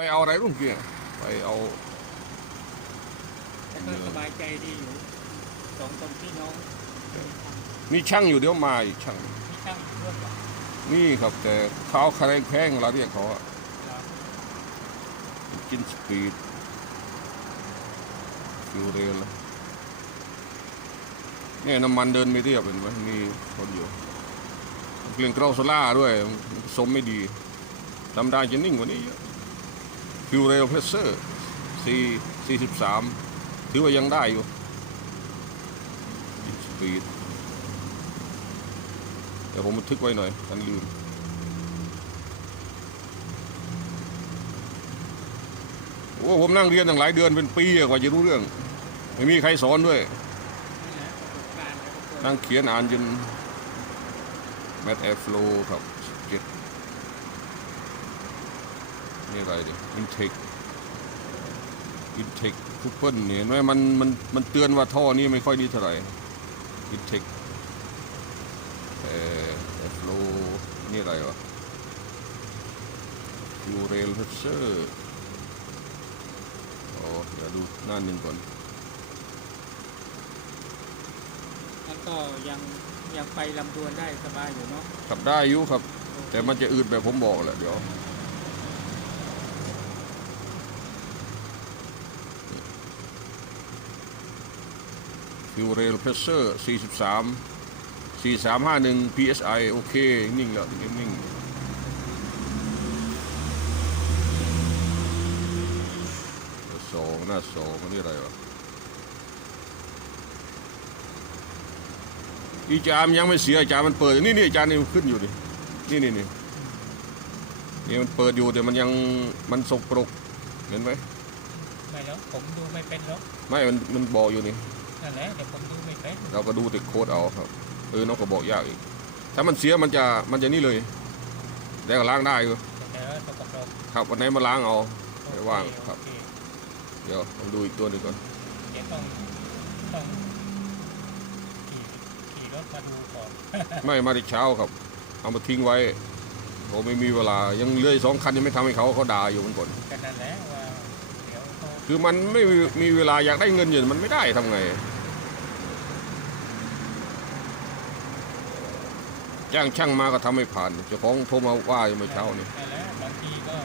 ไปเอาอะไรรุ่งเกี้ยไปเอาแต่ก็สบายใจดีอยู่สองคนพี่น้องมีช่างอยู่เดี๋ยวมาอีกช่างมีช่างร่วมกับนี่ครับแต่เขาเอาคะแนนแข้งเราเรียกเขาอะเรากินสปีดฟิวเรลเนี่ยน้ำมันเดินไม่เรียบเห็นไหมมีคนอยู่เกลียงเกราโซล่าด้วยผสมไม่ดีธรรมดาจะนิ่งกว่านี้เยอะ ฟิวเรลเพรสเซอร์สี่สี่สิบสามถือว่ายังได้อยู่สปีดเดี๋ยวผมบันทึกไว้หน่อยกันลืมโอ้ผมนั่งเรียนตั้งหลายเดือนเป็นปีอะกว่าจะรู้เรื่อง ไม่มีใครสอนด้วย นั่งเขียนอ่านจนแมทแอร์ฟลูครับเจ็ด นี่อะไรดิอินเทคอินเทคคูเปิลเนี่ยเห็นไหมมันมันมันเตือนว่าท่อนี้ไม่ค่อยดีเท่าไหร่อินเทคเอ่อแอร์ฟลูนี่อะไรวะฟิวเรลเพรสเซอร์โอ้เดี๋ยวดูหน้าหนึ่งก่อนแล้วก็ยังยังไปลำดวนได้สบายอยู่เนาะขับได้อยู่ครับ แต่มันจะอืดแบบผมบอกแหละเดี๋ยว ฟิวเรลเพรสเซอร์43 4351 psi โอเค นิ่งแล้วนิ่งๆสองหน้าสองอันนี่อะไรวะอีจามยังไม่เสียอาจารย์มันเปิดอยู่นี่นี่อาจารย์นี่มันขึ้นอยู่ดินี่นี่นี่นี่มันเปิดอยู่แต่มันยังมันสกปรกเห็นไหมไม่แล้วผมดูไม่เป็นหรอกไม่มันมันบอกอยู่นี่ นั่นแหละเดี๋ยวผมดูไม่เป็นเราก็ดูแต่โค้ดเอาครับเออน้องก็บอกยากอีก ถ้ามันเสียมันจะมันจะนี่เลยแต่ก็ล้างได้อยู่เดี๋ยวสกปรกครับวันไหนมาล้างเอาโอไม่เคว่างครับ โอเคเดี๋ยวผมดูอีกตัวหนึงก่อนเดี๋ยวต้องต้องขี่ขี่รถมาดูก่อนไม่มาที่เช้าครับ เอามาทิ้งไว้ผมไม่มีเวลายังเหลืออกสองคันยังไม่ทำให้เขาเขาด่าอยู่มันก่อนกันนั่นแหละว่าเดี๋ยวเขาคือมันไม่มีมีเวลาอยากได้เงินอยู่มันไม่ได้ทำไง จ้างช่างมาก็ทำไม่ผ่านเจ้าของโทรมาว่าอยู่เมื่อเช้านี่นั่นแหละบางทีก็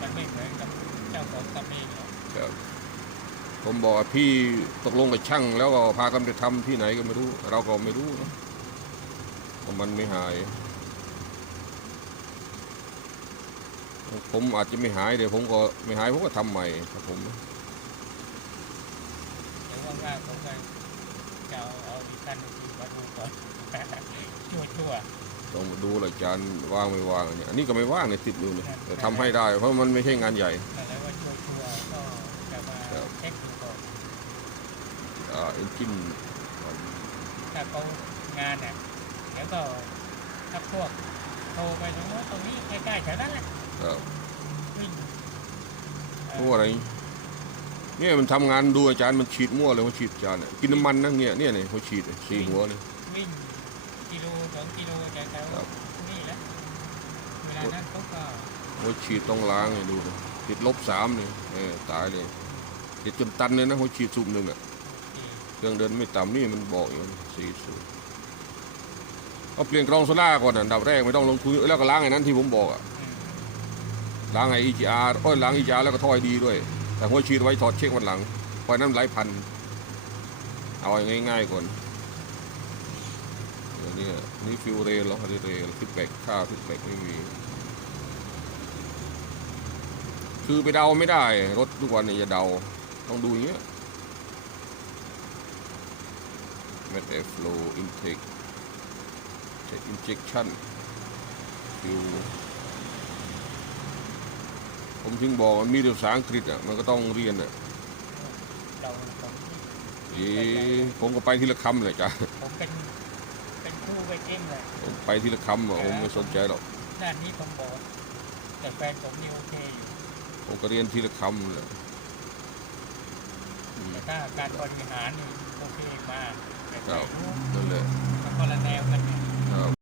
มันไม่เหมือนกับเจ้าของทำเองหรอกครับผมบอกว่าพี่ตกลงกับช่าง แล้วก็พากันไปทำที่ไหนก็ไม่รู้ เราก็ไม่รู้นะว่ามันไม่หาย ผมอาจจะไม่หายเดี๋ยวผมก็ไม่หายผมก็ทำใหม่ครับผมเดี๋ยวว่างๆผมก็จะเอาเอาดิคันหนึ่งมาดูก่อนชั่วชั่ว ต้องมาดูเลยจานว่างไม่ว่างเนี่ยอันนี้ก็ไม่ว่างเนี่ยติดอยู่เนี่ยแต่ทำให้ได้ เพราะมันไม่ใช่งานใหญ่ๆนั่นแหละว่าชั่วชั่วๆก็จะมาครับเช็คดูก่อนอ่าเอนจินถ้าเขางานเนี่ยเดี๋ยวก็ถ้าพวกโทรไปตรงโน้นตรงนี้ใกล้ๆแถวนั้นแหละครับวิ่งเอ่อพวกอะไรเนี่ยมันทำงานดูอาจารย์มันฉีดมั่วเลยมันฉีดอาจารย์เนี่ยกินน้ำมันนะเนี่ยเนี่ยเนี่ยเขาฉีดเนี่ยสี่หัวเนี่ยวิ่ง กิโลสองกิโลแถวครับๆนี่แหละเวลานั้นเขาก็หัวฉีดต้องล้างให้ดูนะติดลบสามเนี่ยเออตายเลยติดจนตันเลยนะหัวฉีดซุ่มหนึ่งอะที่เครื่องเดินไม่ต่ำนี่มันบอกอยู่สี่สูบเอาเปลี่ยนกรองโซล่าก่อนนะอันดับแรกไม่ต้องลงทุนแล้วก็ล้างไอ้นั้นที่ผมบอกอะอืมล้างไอ้ EGR โอ้ยล้าง EGR แล้วก็ถ้อยดีด้วย แต่หัวฉีดไว้ถอดเช็ควันหลังเพราะนั้นหลายพันเอาง่ายๆก่อนเดี๋ยว นี้นี่ฟิวเรลแล้วฮาริเรลฟิตแบกค่าฟิตแบกไม่มี คือไปเดาไม่ได้ รถทุกวันเนี่ยอย่าเดา ต้องดูอย่างเงี้ย met air flow intake check injection fuel ผมถึงบอกมันมีแต่ภาษาอังกฤษอะมันก็ต้องเรียนอะเราผมเอ๊ะผมก็ไปทีละคำเลยจ้ะผมเป็นเป็น ครูไปเองเลยผมไปทีละคำอะผมไม่สนใจหรอกด้านนี้ผมบอกแต่แฟนผมนี่โอเคอยู่ผมก็เรียนทีละคำเลยอืมแต่ถ้าการบริหารนี่โอเคมากแต่ครับไม่รู้นั่นแหละ มันคนละแนวกันเนี่ย